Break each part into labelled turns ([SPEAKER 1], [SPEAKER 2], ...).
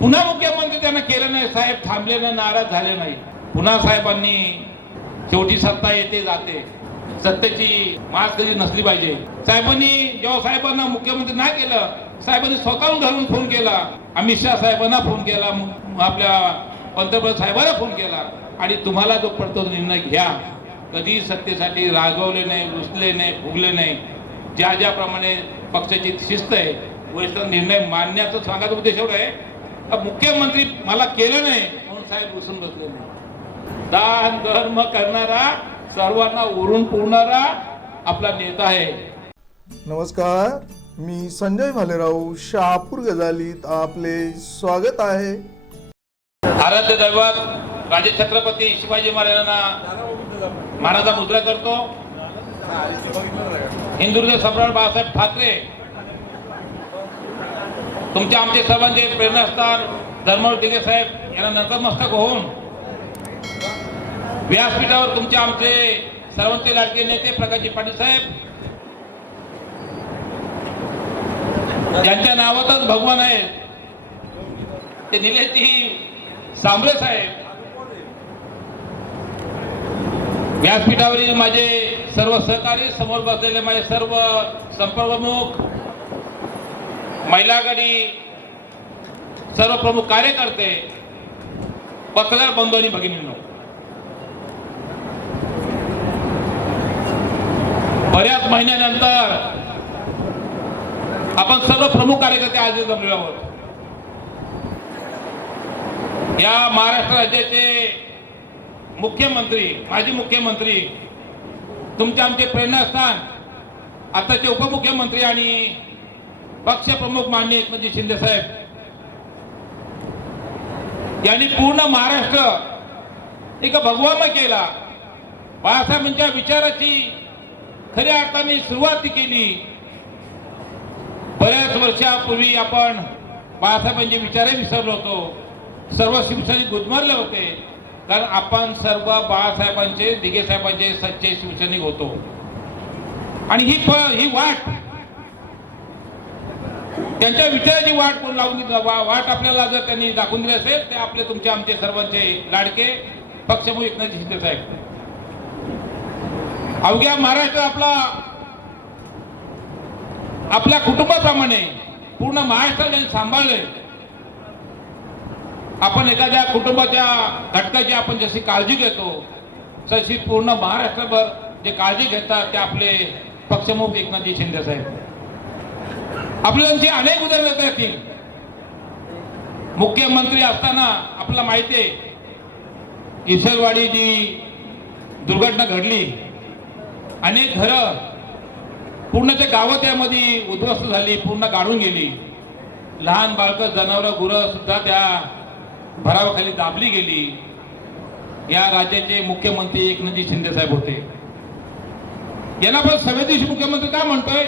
[SPEAKER 1] पुन्हा मुख्यमंत्री त्यांना केलं नाही. साहेब थांबले नाही नाराज झाले नाही. पुन्हा साहेबांनी शेवटी सत्ता येते जाते. सत्तेची मास कधी नसली पाहिजे. साहेबांनी जेव्हा साहेबांना मुख्यमंत्री नाही केलं साहेबांनी स्वतःहून घालून फोन केला. अमित शहा साहेबांना फोन केला आपल्या पंतप्रधान साहेबांना फोन केला. आणि तुम्हाला जो पडतो तो निर्णय घ्या. कधी सत्तेसाठी रागवले नाही रुसले नाही फुगले नाही. ज्या ज्याप्रमाणे पक्षाची शिस्त आहे वैष्णव निर्णय मानण्याचं सांगायचं उद्देश एवढं आहे. मुख्यमंत्री मला केलं नाही. म्हणून साहेब रुसून बसले नाही. दान धर्म करणारा सर्वांना उरून पुरणारा आपला नेता आहे.
[SPEAKER 2] नमस्कार. मी संजय भालेराव शहापूर गजालीत आपले स्वागत आहे.
[SPEAKER 1] आराध्य दैवत राजे छत्रपती शिवाजी महाराजांना मानाचा मुद्रा करतो. हिंदुर्ग सम्राट बाळासाहेब ठाकरे तुमचे आमचे सर्वांचे प्रेरणास्थान धर्मवीर दिगे साहेब यांना नतमस्तक होऊन व्यासपीठावर तुमचे आमचे सर्वांचे लाडके नेते प्रकाशजी पाटील साहेब ज्यांच्या नावातच भगवान आहेत ते निलेशजी सांबळे साहेब. व्यासपीठावरील माझे सर्व सहकारी समोर बसलेले माझे सर्व संपर्क महिलागडी महिला आघाडी सर्व प्रमुख कार्यकर्ते पत्रकार बंधू आणि भगिनींनो. बऱ्याच महिन्यानंतर आपण सर्व प्रमुख कार्यकर्ते आज जमलेलो आहोत. या महाराष्ट्र राज्याचे मुख्यमंत्री माजी मुख्यमंत्री तुमचे आमचे प्रेरणास्थान आताचे उपमुख्यमंत्री आणि पक्षप्रमुख माननीय एकनाथजी शिंदे साहेब यांनी पूर्ण महाराष्ट्र एक भगवामय केला. बाळासाहेबांच्या विचाराची खऱ्या अर्थाने सुरुवात केली. बऱ्याच वर्षापूर्वी आपण बाळासाहेबांचे विचारही विसरलो होतो. सर्व शिवसैनिक गुदमरले होते. कारण आपण सर्व बाळासाहेबांचे दिघे साहेबांचे सच्चे शिवसैनिक होतो. आणि ही प ही वाट त्यांच्या विचाराची वाट कोण लावून वाट आपल्याला जर त्यांनी दाखवून दिली असेल ते आपले तुमचे आमचे सर्वांचे लाडके पक्षप्रमुख एकनाथ शिंदे साहेब. अवघ्या महाराष्ट्र आपला आपल्या कुटुंबाप्रमाणे पूर्ण महाराष्ट्र त्यांनी सांभाळले आपण एखाद्या कुटुंबाच्या घटकाची आपण जशी काळजी घेतो तशी पूर्ण महाराष्ट्रभर जे काळजी घेतात ते आपले पक्षप्रमुख एकनाथजी शिंदे साहेब. आपल्याची अनेक उदाहरणं देता येतील मुख्यमंत्री असताना आपल्याला माहिती आहे इसरवाडी जी दुर्घटना घडली अनेक घरं पूर्णच्या गावं त्यामध्ये उद्ध्वस्त झाली पूर्ण गाडून गेली. लहान बाळकं जनावरं गुरं सुद्धा त्या भरावाखाली दाबली गेली. या राज्याचे मुख्यमंत्री एकनाथजी शिंदे साहेब होते. यांना पण सव्वीस मुख्यमंत्री काय म्हणतोय?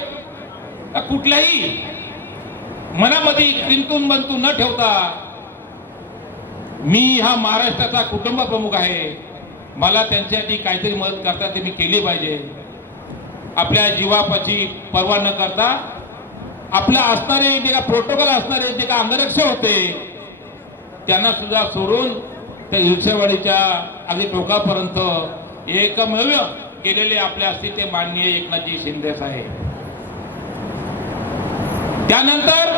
[SPEAKER 1] कुठल्याही मनामध्ये किंतून बंतू न ठेवता मी हा महाराष्ट्राचा कुटुंब प्रमुख आहे. मला त्यांच्यासाठी काहीतरी मदत करता ते मी केली पाहिजे. आपल्या जीवापाची पर्वा न करता आपल्या असणारे जे का प्रोटोकॉल असणारे जे का अंगरक्ष होते त्यांना सुद्धा सोडून त्या हिरसेवाडीच्या अगदी टोकापर्यंत एकमेव केलेले आपल्या असतील ते माननीय एकनाथजी शिंदे साहेब. त्यानंतर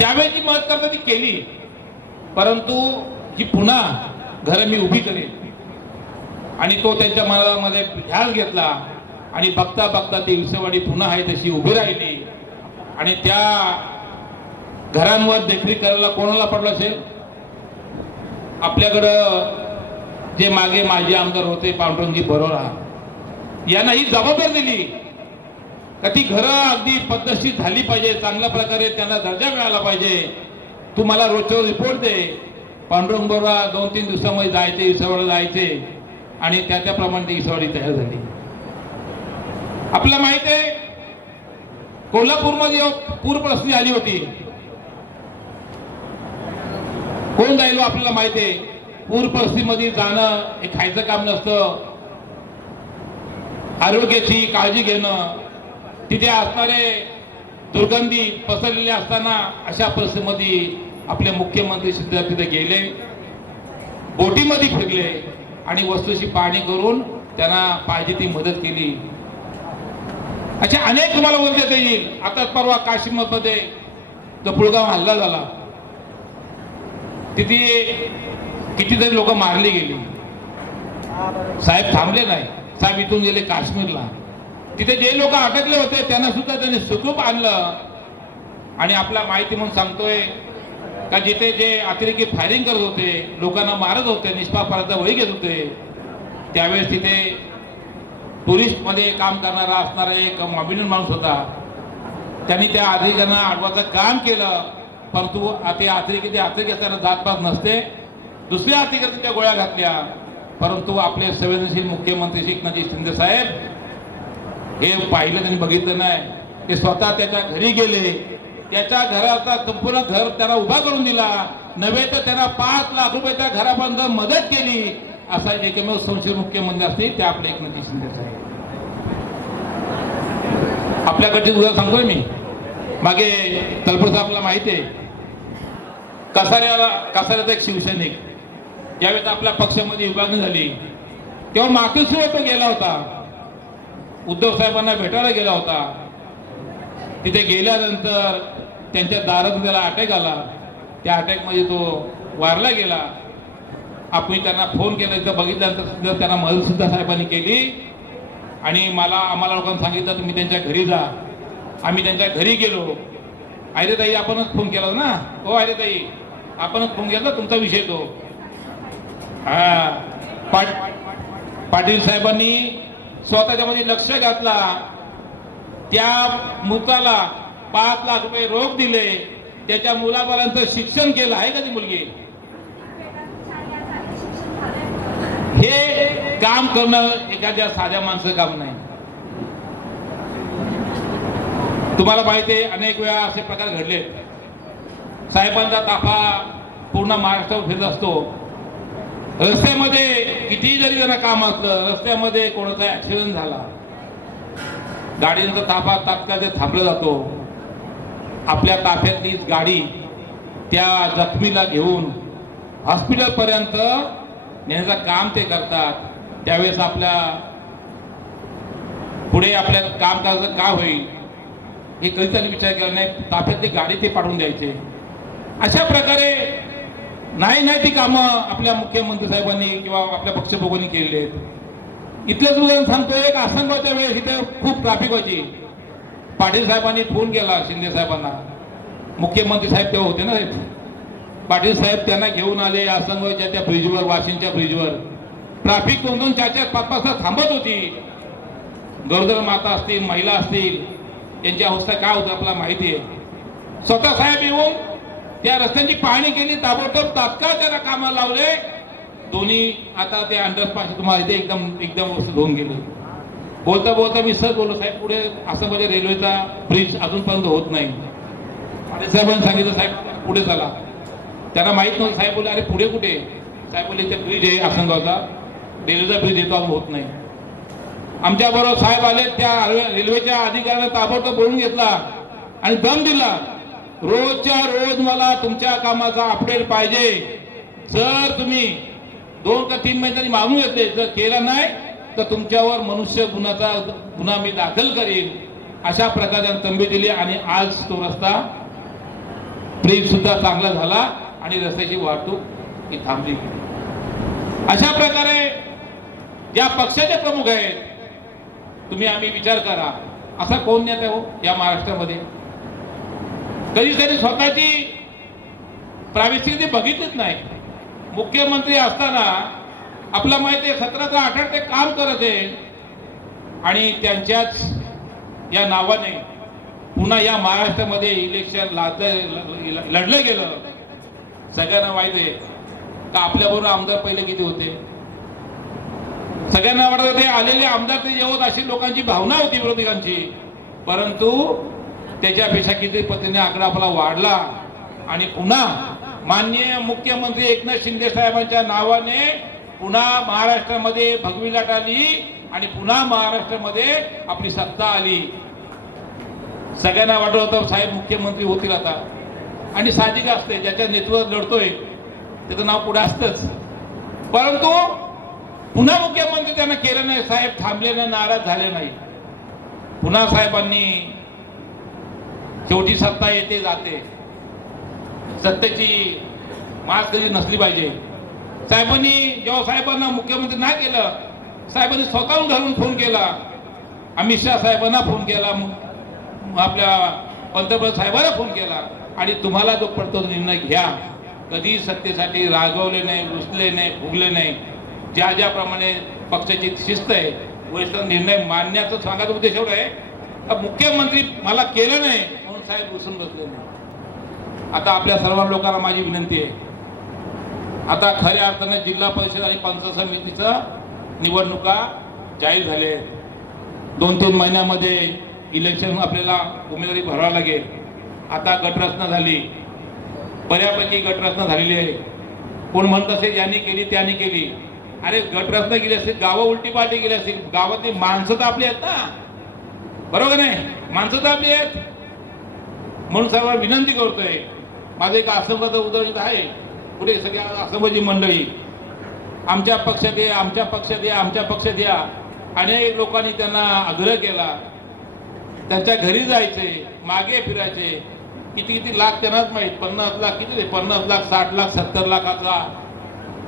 [SPEAKER 1] त्यावेळी मदत करता ती केली परंतु ही पुन्हा घरं मी उभी करेन. आणि तो त्यांच्या मनामध्ये ध्यास घेतला आणि बघता बघता ती विसवाडी पुन्हा आहे तशी उभी राहिली. आणि त्या घरांवर देखरेख करायला कोणाला पडलं असेल? आपल्याकडं जे मागे माजी आमदार होते पांडुरंगजी बरोरा यांना ही जबाबदारी दिली. का ती घरं अगदी पद्धतशीर झाली पाहिजे चांगल्या प्रकारे त्यांना दर्जा मिळाला पाहिजे. तू मला रोजच्या रिपोर्ट दे. पांडुरंग बरोबर दोन तीन दिवसामध्ये जायचे इसवडला जायचे. आणि त्या त्याप्रमाणे ती इसवाडी तयार झाली. आपल्याला माहीत आहे कोल्हापूरमध्ये पूरप्रस्थिती पूर आली होती. कोण जाईल हो आपल्याला माहिती आहे. पूर परिस्थितीमध्ये जाणं हे खायचं काम नसतं. आरोग्याची काळजी घेणं. तिथे असणारे दुर्गंधी पसरलेले असताना अशा परिस्थितीमध्ये आपले मुख्यमंत्री सुद्धा तिथे गेले बोटीमध्ये फिरले आणि वस्तूची पाहणी करून त्यांना पाहिजे ती मदत केली. असे अनेक तुम्हाला उदाहरण देता येईल. आता परवा काश्मीरमध्ये जो पुळगाव हल्ला झाला तिथे कितीतरी लोक मारली गेली. साहेब थांबले नाही. साहेब इथून गेले काश्मीरला. तिथे जे लोक अटकले होते त्यांना सुद्धा त्यांनी सुखूप आणलं. आणि आपला माहिती म्हणून सांगतोय का जिथे जे अतिरेकी फायरिंग करत होते लोकांना मारत होते निष्पापाराचा वळी घेत होते त्यावेळेस तिथे टुरिस्टमध्ये काम करणारा असणारा एक मॉबिनल माणूस होता. त्यांनी त्या अतिरेक्यांना अडवायचं काम केलं. परंतु ते अतिरेकी ते अतिरेकी असताना जातपात नसते. दुसऱ्या अतिरेक्यात त्या गोळ्या घातल्या. परंतु आपले संवेदनशील मुख्यमंत्री एकनाथजी शिंदे साहेब हे पाहिलं त्यांनी बघितलं नाही. ते स्वतः त्याच्या घरी गेले. त्याच्या घराचा संपूर्ण घर त्याला उभा करून दिला. नव्हे तर त्यांना पाच लाख रुपये त्या घरापर्यंत मदत केली. असा एकमेव संशय मुख्यमंत्री असतील ते आपले एकनाथजी शिंदे साहेब आपल्याकडचे उदाहरण सांगतोय मी. मागे तलपर साहेबला माहिती आहे. कसाऱ्याला कसाऱ्याचा एक शिवसैनिक. यावेळेस आपल्या पक्षामध्ये विभागणी झाली. तेव्हा मातोश्रीवर तो गेला होता. उद्धव साहेबांना भेटायला गेला होता. तिथे गेल्यानंतर त्यांच्या दारात त्याला अटॅक आला. त्या अटॅकमध्ये तो वारला गेला. आपण त्यांना फोन केला तिथं बघितल्यानंतर सुद्धा त्यांना मदत सुद्धा साहेबांनी केली. आणि मला आम्हाला लोकांना सांगितलं तुम्ही त्यांच्या घरी जा. आम्ही त्यांच्या घरी गेलो. अरे ताई आपणच फोन केला होता ना? हो अरे ताई आपणच फोन केला तुमचा विषय तो. हा. पाट पाटील साहेबांनी स्वतःच्या मध्ये लक्ष घातला. त्या मुलाला पाच लाख रुपये रोख दिले. त्याच्या मुलापर्यंत शिक्षण केलं. आहे का ती मुलगी? हे काम करणं एखाद्या साध्या माणसं काम नाही. तुम्हाला माहिती आहे अनेक वेळा असे प्रकार घडले साहेबांचा ताफा पूर्ण महाराष्ट्रावर फिरत असतो. रस्त्यामध्ये कितीही जरी जण काम असलं रस्त्यामध्ये कोणाचा ऍक्सिडेंट झाला गाडीचा ताफा तात्काळ ते थांबला जातो. आपल्या ताफ्यातली गाडी त्या जखमीला घेऊन हॉस्पिटलपर्यंत नेण्याचं काम ते करतात. त्यावेळेस आपल्या पुढे आपल्या काम करायचं का होईल हे कधी त्यांनी विचार केला नाही. ताफ्यातली गाडी ते पाठवून द्यायचे. अशा प्रकारे नाही नाही ती कामं आपल्या मुख्यमंत्री साहेबांनी किंवा आपल्या पक्षप्रमुखांनी केलेली आहेत. इथलंच उदाहरण सांगतो एक आसनगावच्या वेळेस इथे खूप ट्रॅफिक होती. पाटील साहेबांनी फोन केला शिंदे साहेबांना. मुख्यमंत्री साहेब तेव्हा होते ना पाटील साहेब त्यांना घेऊन आले आसनगावच्या त्या ब्रिजवर वाशिंच्या ब्रिजवर ट्रॅफिक दोन दोन चार चार पाच पाच तास थांबत होती. गरोदर माता असतील महिला असतील त्यांची अवस्था काय होती आपल्याला माहिती आहे. स्वतः साहेब येऊन त्या रस्त्यांची पाहणी केली ताबडतोब तात्काळ त्याला कामाला लावले. दोन्ही आता ते अंडरपास तुम्हाला इथे एकदम एकदम व्यवस्थित होऊन गेलं. बोलता बोलता मी सहज बोललो साहेब पुढे असं म्हणजे रेल्वेचा ब्रिज अजूनपर्यंत होत नाही. आणि साहेबांनी सांगितलं साहेब पुढे चला. त्यांना माहीत नव्हतं साहेब बोलले अरे पुढे कुठे? साहेब बोलले ते ब्रिज आहे आसनगावचा रेल्वेचा ब्रिज येतो अजून होत नाही. आमच्याबरोबर साहेब आले त्या रेल्वेच्या अधिकाऱ्यांना ताबडतोब बोलून घेतला आणि दम दिला. रोजच्या रोज मला तुमच्या कामाचा अपडेट पाहिजे. जर तुम्ही दोन का तीन महिन्यांनी मागून घेतले जर केलं नाही तर तुमच्यावर मनुष्य गुन्हाचा गुन्हा मी दाखल करीन. अशा प्रकारे तंबी दिली आणि आज तो रस्ता ब्रिज सुद्धा चांगला झाला आणि रस्त्याची वाहतूक ही थांबली. अशा प्रकारे ज्या पक्षाचे प्रमुख आहेत तुम्ही आम्ही विचार करा. असा कोण नेता हो या महाराष्ट्रामध्ये? कधीतरी स्वतःची प्राविष्य ते बघितलीच नाही. मुख्यमंत्री असताना आपला माहिती आहे सतरा ते अठरा ते काम करत आहे. आणि त्यांच्याच या नावाने पुन्हा या महाराष्ट्रामध्ये इलेक्शन लाद लढलं गेलं. सगळ्यांना माहिती आहे का आपल्याबरोबर आमदार पहिले किती होते? सगळ्यांना वाटत होते आलेले आमदार ते जेवत अशी लोकांची भावना होती विरोधकांची. परंतु त्याच्यापेक्षा किती पद्धतीने आकडा आपला वाढला. आणि पुन्हा माननीय मुख्यमंत्री एकनाथ शिंदे साहेबांच्या नावाने पुन्हा महाराष्ट्रामध्ये भगवी लाट आली आणि पुन्हा महाराष्ट्रामध्ये आपली सत्ता आली. सगळ्यांना वाटत होतं साहेब मुख्यमंत्री होतील आता. आणि साहजिक असते ज्याच्या नेतृत्वात लढतोय त्याचं नाव पुढे असतंच. परंतु पुन्हा मुख्यमंत्री त्यांना केलं नाही साहेब थांबले नाही नाराज झाले नाही. पुन्हा साहेबांनी शेवटी सत्ता येते जाते. सत्तेची मास कधी नसली पाहिजे. साहेबांनी जेव्हा साहेबांना मुख्यमंत्री नाही केलं साहेबांनी स्वतःहून घालून फोन केला. अमित शहा साहेबांना फोन केला. आपल्या पंतप्रधान साहेबांना फोन केला. आणि तुम्हाला जो पडतो निर्णय घ्या. कधी सत्तेसाठी रागवले नाही रुसले नाही फुगले नाही. ज्या ज्याप्रमाणे पक्षाची शिस्त आहे वरिष्ठ निर्णय मानण्याचं सांगायचं उद्देश एवढं आहे. मुख्यमंत्री मला केलं नाही. साहेब रुसून बसले नाही आता आपल्या सर्व लोकांना माझी विनंती आहे. आता खऱ्या अर्थाने जिल्हा परिषद आणि पंचायत समितीचं निवडणुका जाहीर झाले दोन तीन महिन्यामध्ये इलेक्शन आपल्याला उमेदवारी भरावा लागेल. आता गटरचना झाली. बऱ्यापैकी गटरचना झालेली आहे. कोण म्हणत असेल यांनी केली त्यांनी केली. अरे गटरचना केली असेल गावं उलटी पालटी केली असेल गावातली माणसं तर आपली आहेत ना. बरोबर नाही? माणसं तर आपली आहेत. म्हणून सर्वांना विनंती करतोय. माझं एक आसंबाचं उदाहरण आहे. पुढे सगळ्या आसंबाची मंडळी आमच्या पक्षात या आमच्या पक्षात या आमच्या पक्षात या. अनेक लोकांनी त्यांना आग्रह केला. त्यांच्या घरी जायचे मागे फिरायचे. किती किती लाख त्यांनाच माहीत पन्नास लाख किती ते पन्नास लाख साठ लाख सत्तर लाखाचा.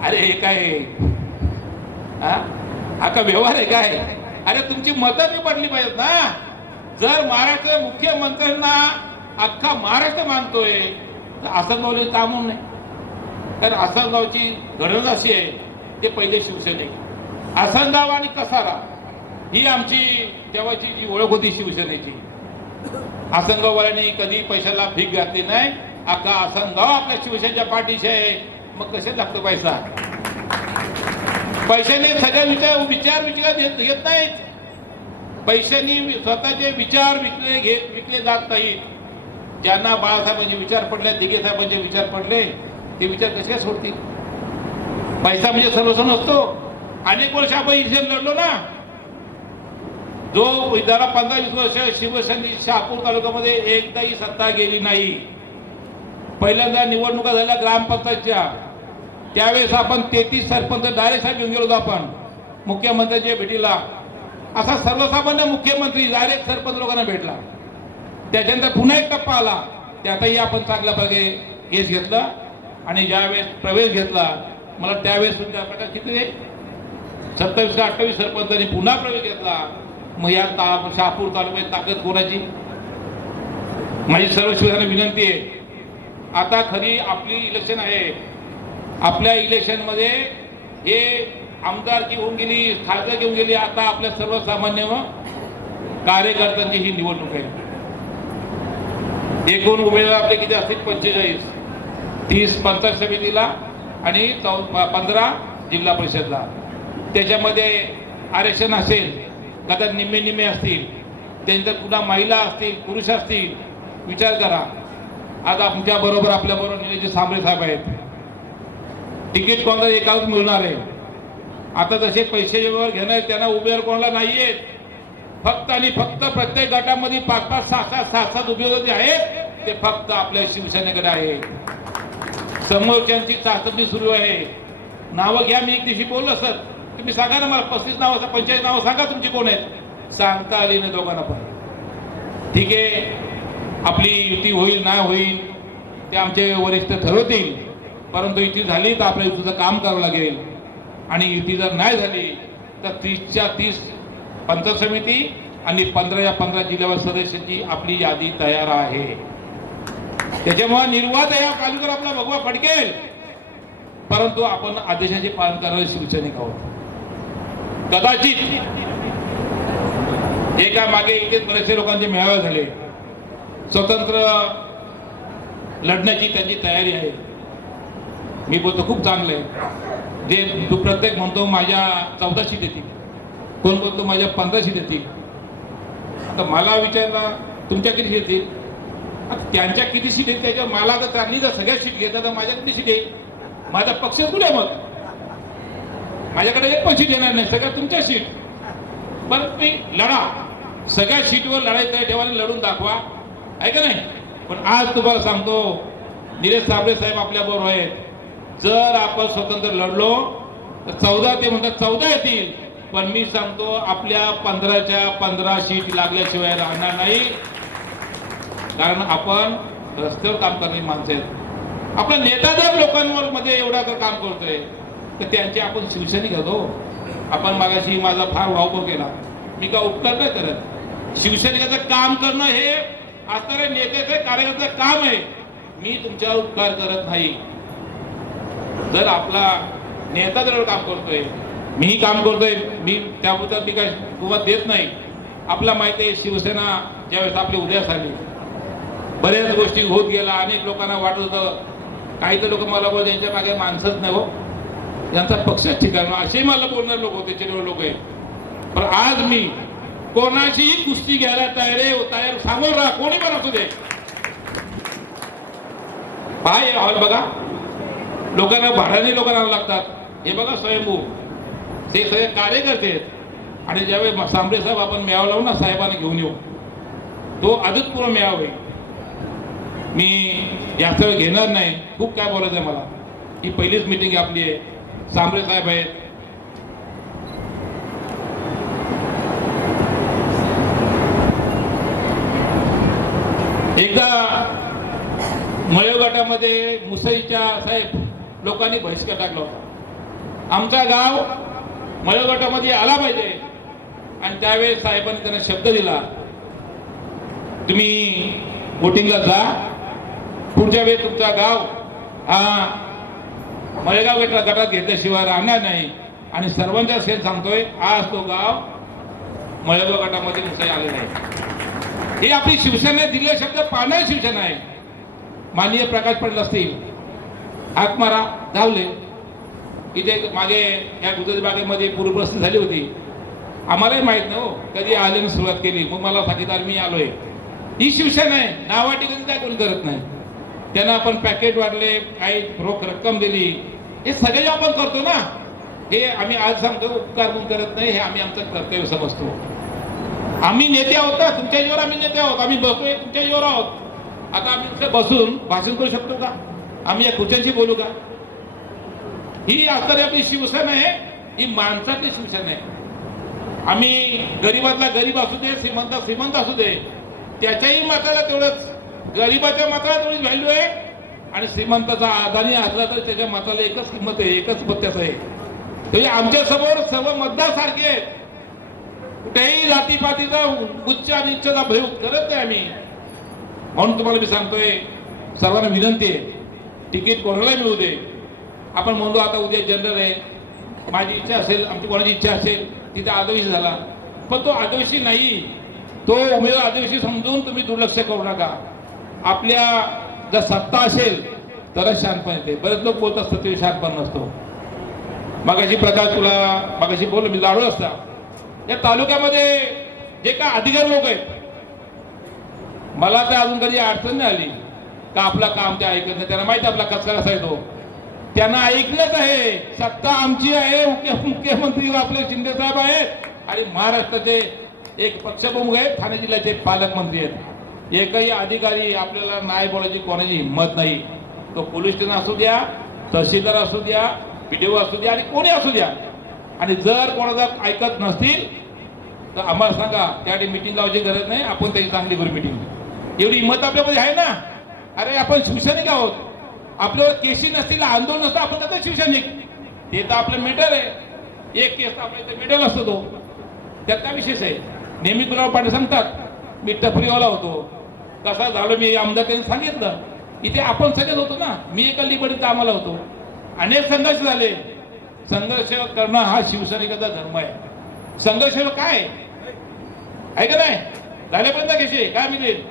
[SPEAKER 1] अरे हे काय? हा? हा का व्यवहार आहे काय? अरे तुमची मतं बी पडली पाहिजेत ना. जर महाराष्ट्र मुख्यमंत्र्यांना अख्खा महाराष्ट्र मानतोय. तर आसनगावले काम होऊ नये कारण आसनगावची गरज अशी आहे ते पहिले शिवसेने आसनगाव आणि कसारा ही आमची तेव्हाची जी ओळख होती शिवसेनेची. आसनगाववाल्यांनी कधी पैशाला भीक घातली नाही. अख्खा आसनगाव आपल्या शिवसेनेच्या पाठीशी आहे. मग कसे लागतो पैसा? पैशाने सगळे विचार विचार विचार घेत घेत नाहीत. पैशांनी स्वतःचे विचार विकले घेत विकले जात नाहीत. ज्यांना बाळासाहेबांचे विचार पडले दिघे साहेबांचे विचार पडले ते विचार कसे काय सोडतील? पैसा म्हणजे सर्वस्व नसतो अनेक वर्ष आपण इथे लढलो ना. जो जरा पंधरा वीस वर्ष शिवसेने शहापूर तालुक्यामध्ये एकदाही सत्ता गेली नाही. पहिल्यांदा निवडणुका झाल्या ग्रामपंचायतच्या. त्यावेळेस आपण तेहतीस सरपंच डायरेक्ट साहेब घेऊन गेलो होतो आपण मुख्यमंत्र्यांच्या भेटीला. असा सर्वसामान्य मुख्यमंत्री डायरेक्ट सरपंच लोकांना भेटला. त्याच्यानंतर पुन्हा एक टप्पा आला त्यातही आपण चांगल्या प्रकारे केस घेतला आणि ज्यावेळेस प्रवेश घेतला मला त्यावेळेस सुद्धा प्रकार किती आहे सत्तावीस का अठ्ठावीस सरपंचांनी पुन्हा प्रवेश घेतला. मग या ता शहापूर तालुक्यात ताकद कोणाची? माझी सर्व शिवसेना विनंती आहे. आता खरी आपली इलेक्शन आहे. आपल्या इलेक्शनमध्ये हे आमदारकी होऊन गेली खासदार घेऊन गेली आता आपल्या सर्वसामान्य कार्यकर्त्यांची ही निवडणूक आहे. एकूण उमेदवार आपले किती असतील? पंचेचाळीस. तीस पंचायत समितीला आणि चौ पंधरा जिल्हा परिषदला. त्याच्यामध्ये आरक्षण असेल कदा निम्मे निम्मे असतील त्यानंतर पुन्हा महिला असतील पुरुष असतील विचार करा. आज आमच्याबरोबर आपल्याबरोबर आपल्या निलेश सांबळे साहेब आहेत. तिकीट कोणाला एकाच मिळणार आहे? आता जसे पैसे व्यवहार घेणार त्यांना उमेदवार कोणाला नाही आहेत फक्त आणि फक्त प्रत्येक गटामध्ये पाच पाच सहा सात सहा सात उमेदवार जे आहेत ते फक्त आपल्या शिवसेनेकडे आहे समोरच्यांची चाचणी सुरू आहे. नावं घ्या मी एक दिवशी बोललो सर. तुम्ही सांगा ना मला पस्तीस नावं पंचायत नावं सांगा तुमची कोण आहेत. सांगता आली नाही दोघांना पण. ठीक आहे. आपली युती होईल नाही होईल ते आमचे वरिष्ठ ठरवतील. परंतु युती झाली तर आपल्या युतीचं काम करावं लागेल. आणि युती जर नाही झाली तर तीसच्या तीस पंच समिती आणि या पंधरा जिल्हा सदस्यांची आपली यादी तयार आहे. त्याच्यामुळे निर्वाद या तालुक्यावर आपला भगवा फडकेल. परंतु आपण आदेशाचे पालन करणारे शिवसैनिक आहोत. कदाचित एका मागे इथेच बरेचसे लोकांचे मेळावे झाले. स्वतंत्र लढण्याची त्यांची तयारी आहे. मी बोलतो खूप चांगलं आहे. जे तू प्रत्येक म्हणतो माझ्या चौदा सीट येतील कोण बोलतो माझ्या पंधराशे देतील. येतील तर मला विचारला तुमच्या किती देतील? येतील त्यांच्या किती सीट आहेत त्याच्या मला तर त्यांनी जर सगळ्या सीट घेतल्या तर माझ्या किती सीट येईल माझा पक्ष कुठे मग? माझ्याकडे एक पण सीट येणार नाही सगळ्या तुमच्या सीट. पण तुम्ही लढा. सगळ्या सीटवर लढाई त्या ठेवाने लढून दाखवा. आहे का नाही? पण आज तुम्हाला सांगतो निलेश साबळे साहेब आपल्या बरोबर आहेत. जर आपण स्वतंत्र लढलो तर चौदा ते म्हणतात चौदा येतील. पण मी सांगतो आपल्या पंधराच्या पंधरा सीट लागल्याशिवाय राहणार नाही. कारण आपण रस्त्यावर काम करणारी माणसं आहेत. आपला नेता जर लोकांवर मध्ये एवढा जर काम करतोय? तर त्यांची आपण शिवसैनिक होतो आपण मागाशी माझा फार वावगो केला. मी का उपकार नाही करत. शिवसैनिकाचं काम करणं हे असणाऱ्या नेत्याचं कार्यकर्त्याचं काम आहे. मी तुमच्यावर उपकार करत नाही. जर आपला नेता जर काम करतोय मीही काम करतोय. मी त्याबद्दल मी काय किंवा देत नाही. आपला माहिती आहे शिवसेना ज्यावेळेस आपली उदयास आली बऱ्याच गोष्टी होत गेल्या. अनेक लोकांना वाटत होतं. काही तर लोक मला बोल यांच्या मागे माणसंच नाही हो. यांचा पक्षच ठिकाण. असे मला बोलणारे लोक होते चिरवळ लोक आहे पण आज मी कोणाचीही कुस्ती घ्यायला तयार आहे तयार सांगून राहा. कोणी पण असू दे. पाय हॉल बघा. लोकांना भाड्याने लोकांना लागतात. हे बघा स्वयंभू. ते सगळे कार्यकर्ते आहेत. आणि ज्यावेळी सांबरे साहेब आपण मेळावा लावू ना साहेबांना घेऊन येऊ. तो अभूतपूर्व मेळावा होईल मी जास्त वेळ घेणार नाही. खूप काय बोलायचं आहे मला. ही पहिलीच मिटिंग आपली. आहे सांबरे साहेब आहेत. एकदा मळेव गटामध्ये मुसईच्या साहेब लोकांनी बहिष्कार टाकला होता. आमचा गाव मळेव गटामध्ये आला पाहिजे. आणि त्यावेळेस साहेबांनी त्यांना शब्द दिला. तुम्ही वोटिंगला जा. पुढच्या वेळी तुमचा गाव हा मळेगाव गटा गटात घेतल्याशिवाय राहणार नाही. आणि सर्वांच्या सेल सांगतोय आज तो गाव मळेगाव गटामध्ये मुसाई आले नाही हे आपली शिवसेने दिलेले शब्द पाहणारी शिवसेना आहे. माननीय प्रकाश पाटील असतील. हात मारा धावले. इथे मागे या दुधाच्या बागेमध्ये पूरग्रस्त झाली होती. आम्हालाही माहीत नाही हो कधी आल्याने सुरुवात केली. मग मला साथीदार मी आलो आहे ही शिवसेना आहे. नावाटी कधी काय कोणी करत नाही. त्यांना आपण पॅकेट वाढले काही रोख रक्कम दिली. हे सगळे आपण करतो ना हे आम्ही आज सांगतो उपकार कोण करत नाही हे आम्ही आमचं कर्तव्य समजतो. आम्ही नेते आहोत ना तुमच्या जीवर आम्ही नेते आहोत. आम्ही बसतोय तुमच्या जीवर आहोत. आता आम्ही बसून भाषण करू शकतो का? आम्ही या खुर्च्यांशी बोलू का? ही असणारी आपली शिवसेना आहे ही माणसाची शिवसेना आहे. आम्ही गरीबातला गरीब असू दे श्रीमंत श्रीमंत असू दे त्याच्याही मताला तेवढंच गरीबाच्या मताला तेवढीच व्हॅल्यू आहे. आणि श्रीमंताचा आदानी असला तर त्याच्या मताला एकच किंमत आहे एकच पत्त्याचं आहे. म्हणजे आमच्यासमोर सर्व मतदार सारखे आहेत. कुठेही जातीपातीचा उच्च आणि इच्छाचा भय करत नाही आम्ही. म्हणून तुम्हाला मी सांगतोय सर्वांना विनंती आहे तिकीट कोणाला मिळू दे. आपण म्हणतो आता उद्या जनरल आहे. माझी इच्छा असेल आमची कोणाची इच्छा असेल तिथे आदेश झाला. पण तो आदेशी नाही. तो उमेदवार आदेशी समजून तुम्ही दुर्लक्ष करू नका. आपल्या जर सत्ता असेल तरच शांतपण येते. बरेच लोक बोलत असतात ते शांतपण नसतो. मगाशी प्रकाश तुला मगाशी बोल मी लाडू असता. या तालुक्यामध्ये जे काय अधिकारी लोक आहेत मला तर अजून कधी अडचण नाही आली. का आपलं काम ते ऐकत नाही? त्यांना माहिती आपला कसा कसा येतो त्यांना ऐकलंच आहे. सत्ता आमची आहे. मुख्य- मुख्यमंत्री आपले शिंदे साहेब आहेत. आणि महाराष्ट्राचे एक पक्षप्रमुख आहेत. ठाणे जिल्ह्याचे पालकमंत्री आहेत. एकही अधिकारी आपल्याला नाही बोलायची कोणाची हिंमत नाही. तो पोलीस स्टेशन असू द्या तहसीलदार असू द्या पीडीओ असू द्या आणि कोणी असू द्या. आणि जर कोणाचा ऐकत नसतील तर आम्हाला सांगा. त्यासाठी मिटिंग लावायची गरज नाही. आपण त्याची चांगली करू मिटिंग एवढी हिंमत आपल्यामध्ये आहे ना? अरे आपण शिवसैनिक आहोत. आपल्यावर केसी नसतील आंदोलन नसतं आपण कसं शिवसैनिक. ते तर आपलं मेडल आहे. एक केस आपल्या इथे मेडल असतो तो. त्यात काय विशेष आहे. नेहमी तुला पाटील सांगतात मी टपरीवाला होतो. कसा झालो मी आमदार त्यांनी सांगितलं. इथे आपण सगळेच होतो ना. मी एका लिबडीत आम्हाला होतो. अनेक संघर्ष झाले. संघर्ष करणं हा शिवसैनिकाचा धर्म आहे. संघर्ष म्हणजे काय? आहे का नाही? झाल्यापर्यंत केशी. काय मिळेल?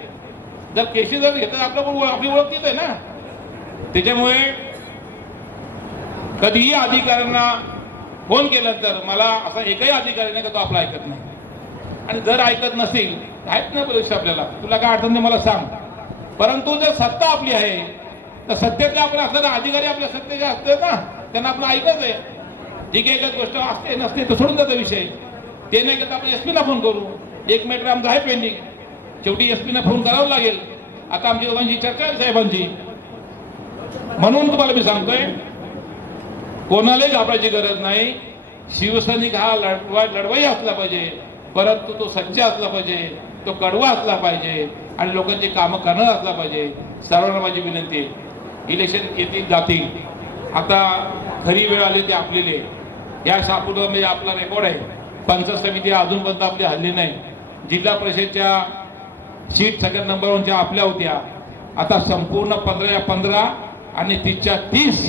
[SPEAKER 1] जर केशी जर घेतात आपलं पण ओळख- आपली ओळख तीच आहे ना. त्याच्यामुळे कधीही अधिकाऱ्यांना फोन केला तर मला असा एकही अधिकारी नाही का तो आपला ऐकत नाही. आणि जर ऐकत नसेल आहेत ना परीक्षा आपल्याला. तुला काय अडचण नाही मला सांग. परंतु जर सत्ता आपली आहे तर सत्तेतले आपण असणारे अधिकारी आपल्या सत्तेचे असते ना. त्यांना आपलं ऐकत आहे. ठीक आहे एकच गोष्ट असते नसते तर सोडून जातो विषय. ते नाही करता आपण एस पीला फोन करू. एक मिनिट आमचं आहे पेंडिंग शेवटी एस पीना फोन करावं लागेल. आता आमची दोघांची चर्चा आहे साहेबांची. म्हणून तुम्हाला मी सांगतोय कोणालाही घाबरायची गरज नाही. शिवसैनिक हा लढवा लढवाई असला पाहिजे. परंतु तो सच्चा असला पाहिजे तो कडवा असला पाहिजे आणि लोकांची कामं करणार असला पाहिजे. सर्वांना माझी विनंती आहे. इलेक्शन येतील जातील. आता खरी वेळ आली ती आपलेली या या म्हणजे आपला रेकॉर्ड आहे. पंचायत समिती अजूनपर्यंत आपली हल्ली नाही. जिल्हा परिषदच्या सीट सगळ्या नंबर वनच्या आपल्या होत्या. आता संपूर्ण पंधरा या पंधरा आणि तिच्या तीस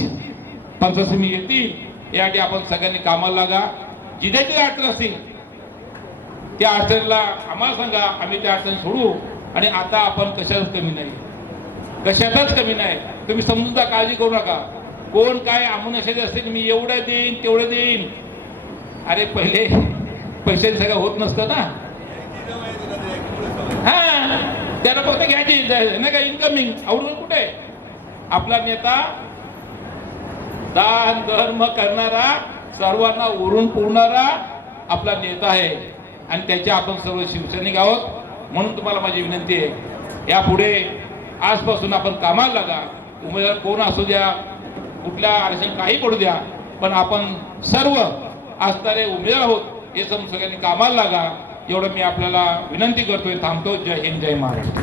[SPEAKER 1] पंचायत येतील यासाठी आपण सगळ्यांनी कामाला लागा. जिथे जिथे अडचण असतील त्या अडचणीला आम्हाला सांगा आम्ही त्या अडचणी सोडू. आणि आता आपण कशातच कमी नाही. कशातच कमी नाही. तुम्ही समजून जा काळजी करू नका. कोण काय आमुनशाचे असेल मी एवढं देईन तेवढं देईन. अरे पहिले पैशाने सगळं होत नसतं ना. हा त्याला फक्त घ्यायची नाही का इन्कमिंग आवडून कुठे? आपला नेता दान धर्म करणारा सर्वांना उरून पुरणारा आपला नेता आहे. आणि त्याचे आपण सर्व शिवसैनिक आहोत. म्हणून तुम्हाला माझी विनंती आहे. यापुढे आजपासून आपण कामाला लागा. उमेदवार कोण असू द्या कुठल्या आरक्षण काही पडू द्या. पण आपण सर्व असणारे उमेदवार आहोत हे समजून सगळ्यांनी कामाला लागा. एवढं मी आपल्याला विनंती करतोय थांबतो. जय हिंद जय महाराष्ट्र.